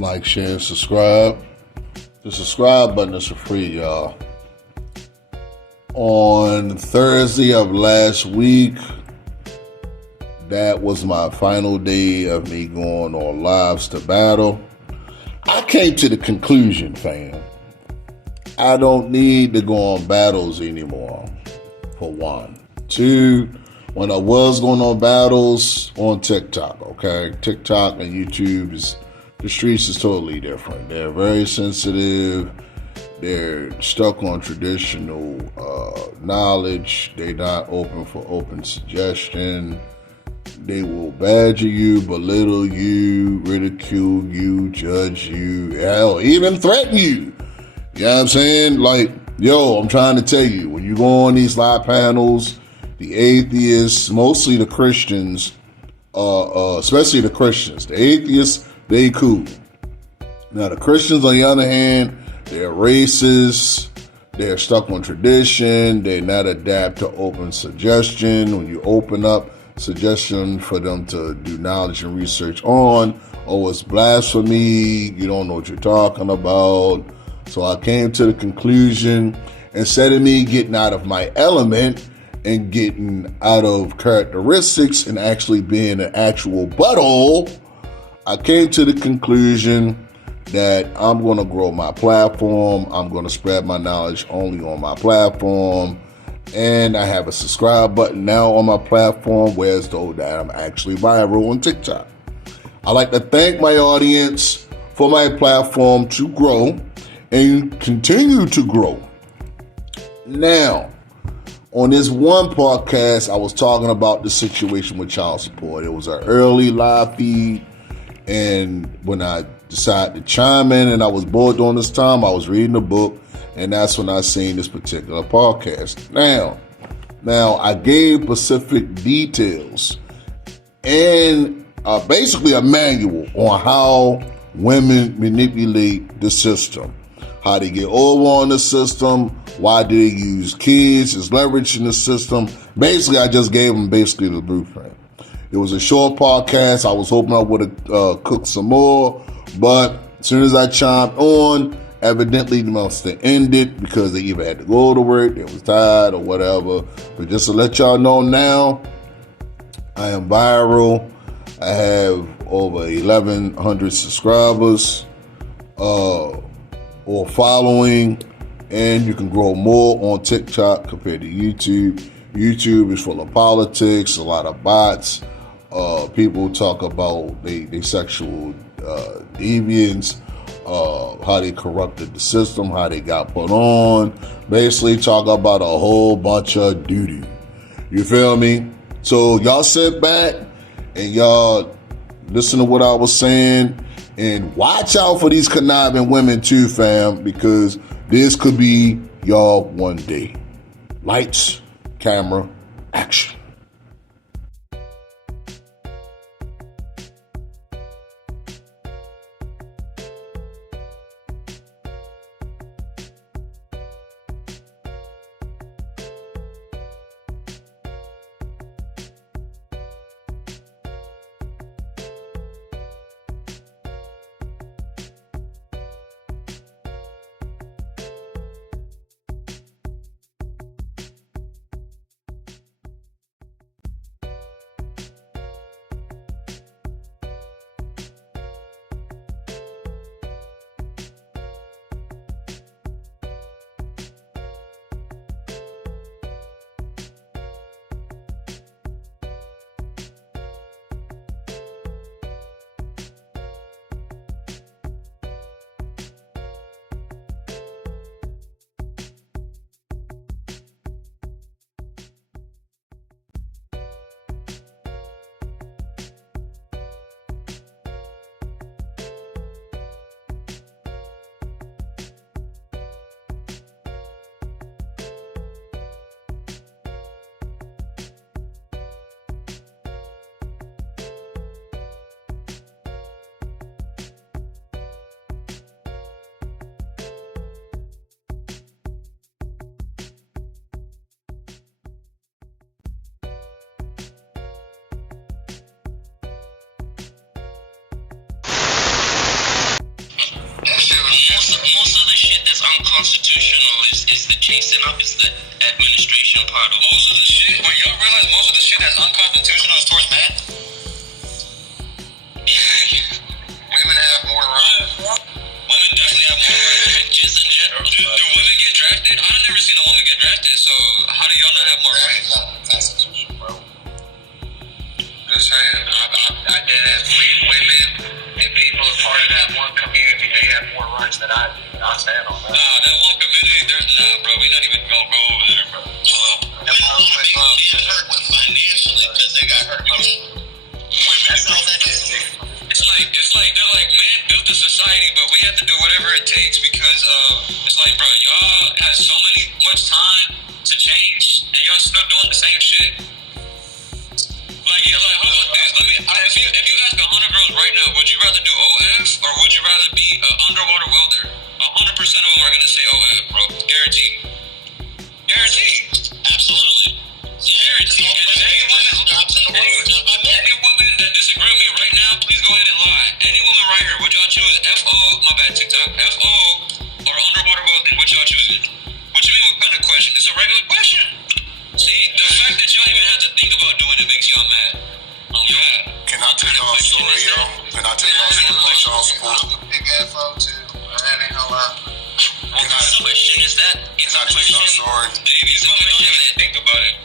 like, share, and subscribe. The subscribe button is for free, y'all. On Thursday of last week, that was my final day of me going on lives to battle. I came to the conclusion, fam, I don't need to go on battles anymore, for one. Two, when I was going on battles on TikTok, okay? TikTok and YouTube, the streets is totally different. They're very sensitive. They're stuck on traditional knowledge. They're not open for open suggestion. They will badger you, belittle you, ridicule you, judge you, hell, even threaten you. You know what I'm saying? Like, yo, I'm trying to tell you, when you go on these live panels, the atheists, mostly the Christians, especially the Christians, the atheists, they cool. Now, the Christians, on the other hand, they're racist. They're stuck on tradition. They're not adapt to open suggestion. When you open up suggestion for them to do knowledge and research on, oh, it's blasphemy. You don't know what you're talking about. So I came to the conclusion, instead of me getting out of my element and getting out of characteristics and actually being an actual butthole, I came to the conclusion that I'm going to grow my platform. I'm going to spread my knowledge only on my platform. And I have a subscribe button now on my platform, whereas though that I'm actually viral on TikTok. I like to thank my audience for my platform to grow and continue to grow. Now, on this one podcast, I was talking about the situation with child support. It was an early live feed, and when I decided to chime in and I was bored during this time, I was reading a book, and that's when I seen this particular podcast. Now I gave specific details and basically a manual on how women manipulate the system, how they get over on the system, why do they use kids as leverage in the system. Basically, I just gave them basically the blueprint. It was a short podcast. I was hoping I would have cooked some more, but as soon as I chimed on, evidently they must have ended because they either had to go to work, they was tired or whatever. But just to let y'all know now, I am viral. I have over 1,100 subscribers or following, and you can grow more on TikTok compared to YouTube. YouTube is full of politics, a lot of bots. People talk about they sexual deviance, how they corrupted the system, how they got put on. Basically talk about a whole bunch of doo-doo. You feel me? So y'all sit back and y'all listen to what I was saying, and watch out for these conniving women too, fam, because this could be y'all one day. Lights, camera, action. chasing up is the administration part of most of the shit. But y'all realize most of the shit that's unconstitutional is towards men? Women have more rights. Women definitely have more rights. Just in general. Do women get drafted? I've never seen a woman get drafted, so how do y'all not have more rights? Constitution, bro. Just saying, I did it. Women and people a part of that one community, they have more rights than I do. I stand on that. Nah, that one community, bro, we're not even gonna go over there, bro. Get hurt financially because they got hurt. That's all that is. It's like they're like, man, build the society, but we have to do whatever it takes because it's like, bro, y'all have so much time to change, and y'all still doing the same shit. Like, yeah, like, hold on, if you ask 100 girls right now, would you rather do OF or would you rather be an underwater welder? 100% of them are gonna say OF, bro. Guaranteed. Absolutely. Guaranteed. And any woman that disagree with me right now, please go ahead and lie. Any woman right here, would y'all choose FO? My bad, TikTok. FO or underwater welding? What y'all choosing? What you mean? What kind of question? It's a regular question. See, the fact that y'all even have to think about doing it makes y'all mad. Can I tell y'all a story, yo? Can I tell y'all a story about child support? Big FO too. I ain't gonna lie. Can I tell y'all a story? Babies don't even think about it.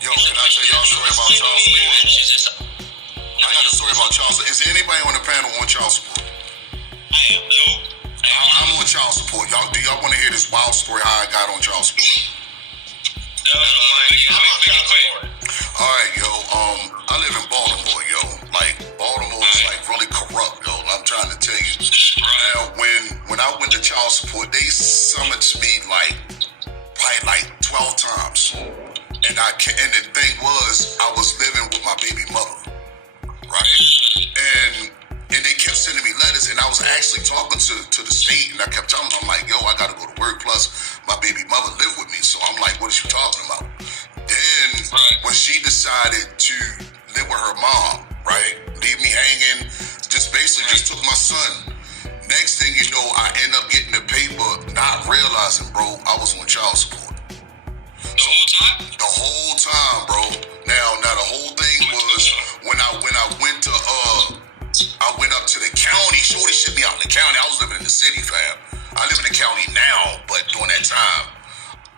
Yo, can I tell y'all a story about child support? I got a story about child support. Is there anybody on the panel on child support? I am, no. I'm on child support. Do y'all want to hear this wild story how I got on child support? Alright, yo, I live in Baltimore, yo. Like, Baltimore is like really corrupt, yo. I'm trying to tell you. Now, when I went to child support, they summoned me probably like 12 times. And the thing was, I was living with my baby mother, right? And they kept sending me letters, and I was actually talking to the state, and I kept telling them, I'm like, yo, I gotta go to work, plus my baby mother lived with me. So I'm like, what is you talking about? Then when she decided to live with her mom, right, leave me hanging, just took my son. Next thing you know, I end up getting the paper, not realizing, bro, I was on child support. The whole time, bro. Now the whole thing was when I went to I went up to the county. Shorty shipped me out in the county. I was living in the city, fam. I live in the county now, but during that time,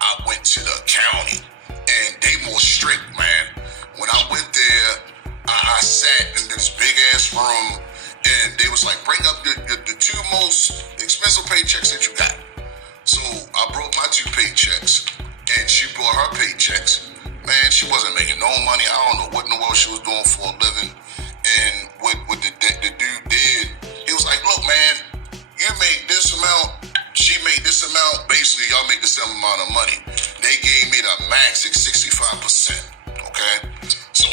I went to the county, and they more strict, man. When I went there, I sat in this big ass room, and they was like, bring up the two most expensive paychecks that you got. So I brought my 2 paychecks, and she brought her paychecks. Man, she wasn't making no money. I don't know what in the world she was doing for a living. And what the dude did, he was like, look, man, you make this amount, she made this amount, basically y'all make the same amount of money. They gave me the max at 65%, okay? So,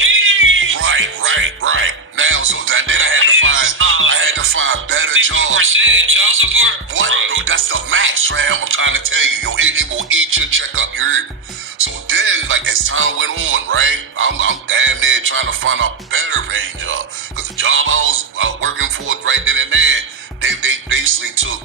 right. Now, so then I had to find better jobs. What? Bro, that's the max, fam. I'm trying to tell you, yo, it will eat your checkup, you heard me? So then, like, as time went on, right, I'm damn near trying to find a better paying job. Because the job I was working for right then and there, they basically took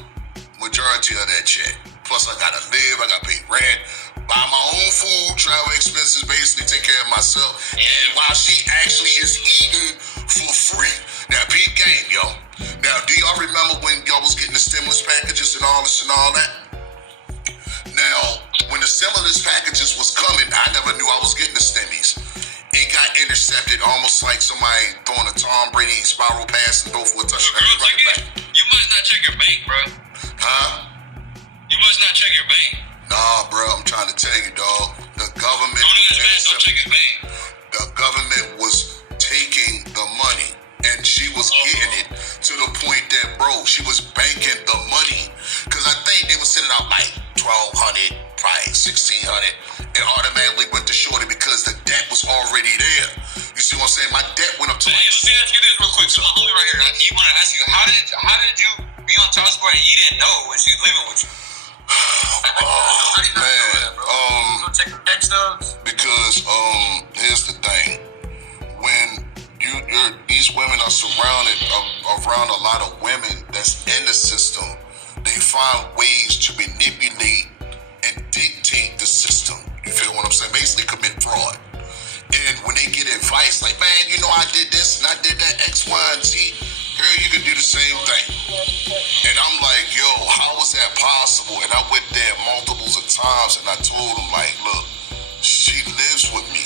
majority of that check. Plus, I gotta live, I gotta pay rent, buy my own food, travel expenses, basically take care of myself. And while she actually is eating for free. Now, peep game, yo. Now, do y'all remember when y'all was getting the stimulus packages and all this and all that? Now, when the stimulus packages was coming, I never knew I was getting the stimmies. It got intercepted almost like somebody throwing a Tom Brady spiral pass and throw for a touchdown. You must not check your bank, bro. Huh? You must not check your bank. Nah, bro, I'm trying to tell you, dog. The government don't check his bank. The government was taking the money, and she was getting it to the point that, bro, she was banking the money. Because I think they were sending out like 1,200, probably 1,600. It automatically went to Shorty because the debt was already there. You see what I'm saying? My debt went up to like... Let me ask you this real quick. So my homie right here, he want to ask you, how did you be on child support and you didn't know when she was living with you? Man, check her debt stubs? Because here's the thing. When these women are surrounded around a lot of women that's in the system, they find ways to manipulate and dictate advice, like, man, you know, I did this and I did that X, Y, and Z. Girl, you can do the same thing. And I'm like, yo, how is that possible? And I went there multiples of times and I told him, like, look, she lives with me.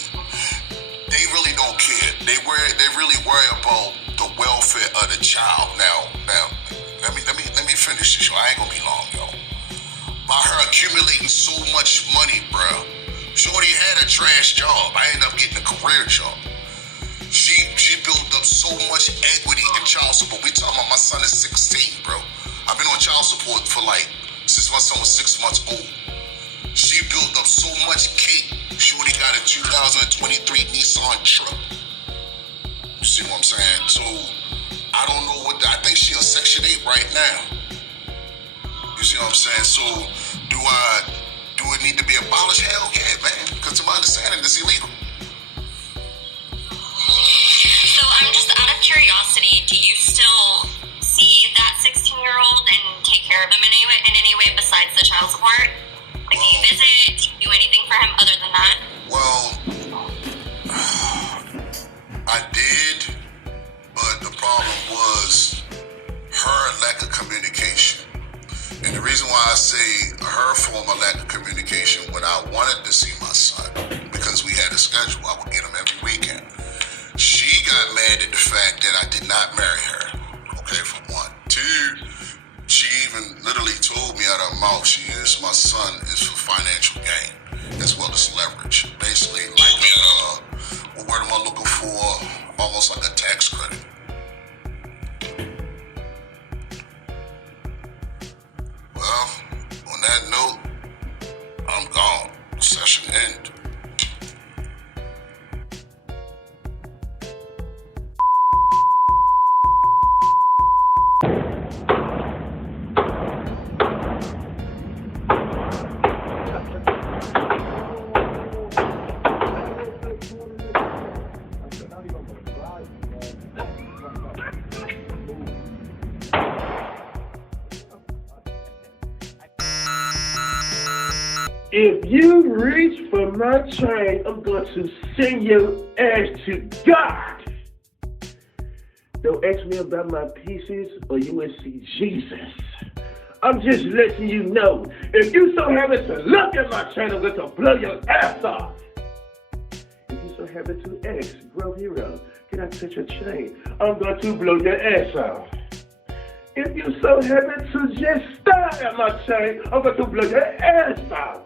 They really don't care. They really worry about the welfare of the child. Now, let me finish this, yo. I ain't gonna be long, yo. By her accumulating so much money, bro, Shorty had a trash job. I ended up getting a career job. She built up so much equity in child support. We talking about my son is 16, bro. I've been on child support for since my son was 6 months old. She built up so much cake. Shorty got a 2023 Nissan truck. You see what I'm saying? So I don't know I think she on Section 8 right now. You see what I'm saying? So do it need to be abolished? Hell yeah, man. Because to my understanding, it's illegal. So I'm just out of curiosity, do you still see that 16-year-old and take care of him in any way besides the child support? Like, do you visit? Do you do anything for him other than that? Well, I did, but the problem was her lack of communication. And the reason why I say her form of lack of communication, when I wanted to see my son, because we had a schedule, I would get him every weekend. She got mad at the fact that I did not marry her. Okay, for one. Two, she even literally told me out of her mouth, she is my son is for financial gain as well as leverage. Basically, like, what word am I looking for? Almost like a tax credit. Well, on that note, I'm gone. Session end. If you reach for my chain, I'm going to send your ass to God. Don't ask me about my pieces or you will see Jesus. I'm just letting you know, if you so happen to look at my chain, I'm going to blow your ass off. If you so happen to ask, Grove Hero, can I touch your chain? I'm going to blow your ass off. If you so happen to just stare at my chain, I'm going to blow your ass off.